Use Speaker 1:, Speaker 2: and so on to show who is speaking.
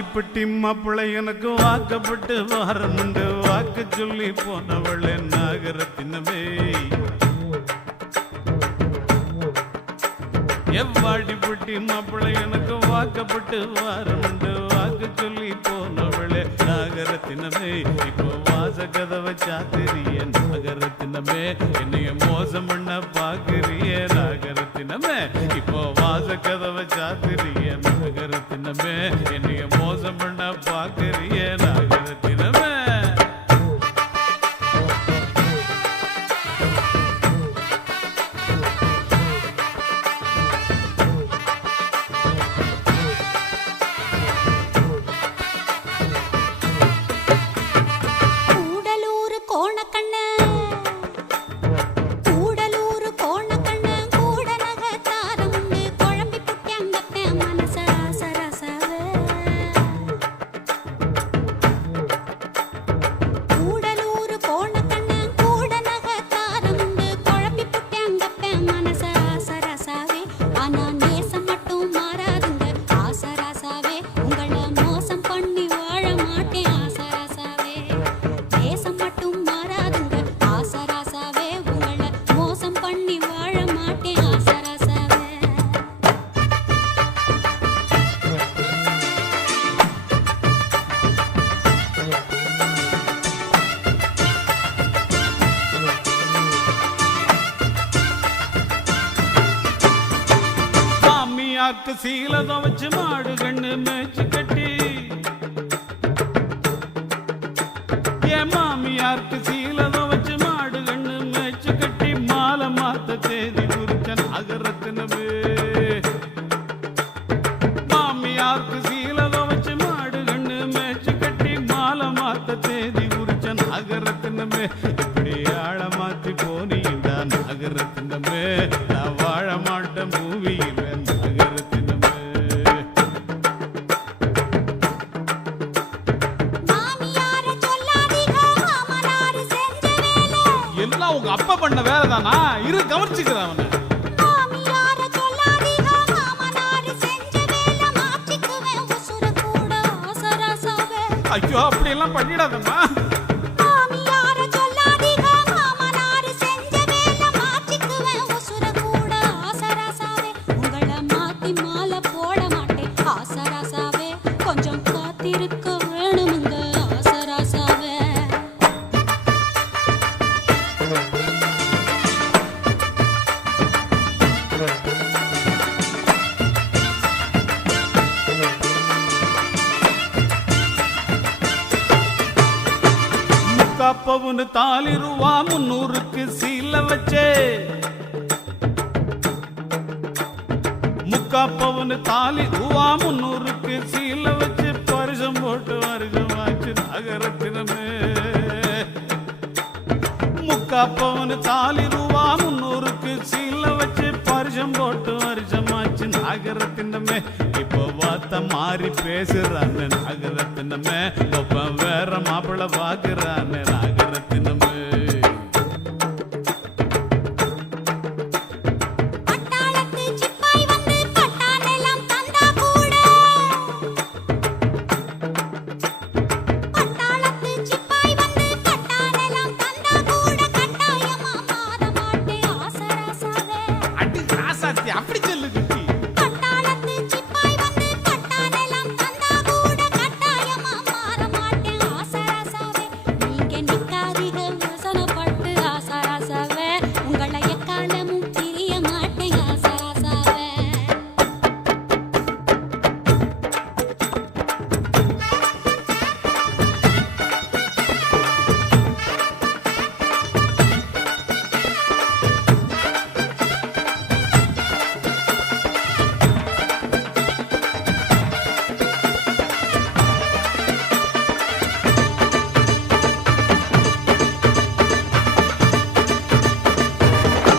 Speaker 1: வாடிப்பட்டி மாப்பிள்ளை எனக்கு வாக்கப்பட்டு வரணுண்டு. வாக்கு சொல்லி போனவளே நாகரத்தினமே எவ்வாடிப்பட்டி மாப்பிள்ளை எனக்கு வாக்கப்பட்டு வரணுண்டு. வாக்கு சொல்லி போனவளே நாகரத்தினமே இப்போ வாச கதவை சாத்திரிய நாகரத்தினமே என்னைய மோசம் பண்ண பாக்குறிய நாகரத்தினமே இப்போ வாச கதவை சாத்திரிய நாகரத்தினமே
Speaker 2: கூடலூர் கோணக்கண்ண
Speaker 1: மாமியாக்கு சீல வச்சு மாடு கண்ணு மேய்ச்சி கட்டி. என் மாமியாருக்கு சீல வச்சு மாடு கண்ணு மேய்ச்சி கட்டி. மாலை மாத்த தேதி குறிச்சன் அகரத்தினமே மாமியாருக்கு சீல வச்சு மாடு கண்ணு மேய்ச்சி கட்டி. மாலை மாத்த தேதி குறிச்சன் அகரத்தினமே
Speaker 2: வேலை
Speaker 1: எல்லாம் உங்க அப்பா பண்ண வேலை தானா இரு கவனிச்சுக்கிறேன் அவனை.
Speaker 2: மாமியார சொல்லாதீங்க மாமனார்
Speaker 1: முக்காப்பவுன்னு தாலி ரூபா முன்னூறுக்கு சீல வச்சே. முக்காப்பவுன்னு தாலி ரூபா முன்னூறுக்கு சீல வச்சு பரிசம் போட்டு வருஷமாச்சு நகரத்தினமே. முக்காப்பவனு தாலி ரூபா முன்னூறுக்கு சீல வச்சு பரிசம் போட்டு வருஷமாச்சு நகரத்தினமே. இப்போ வார்த்தை மாறி பேசுறா.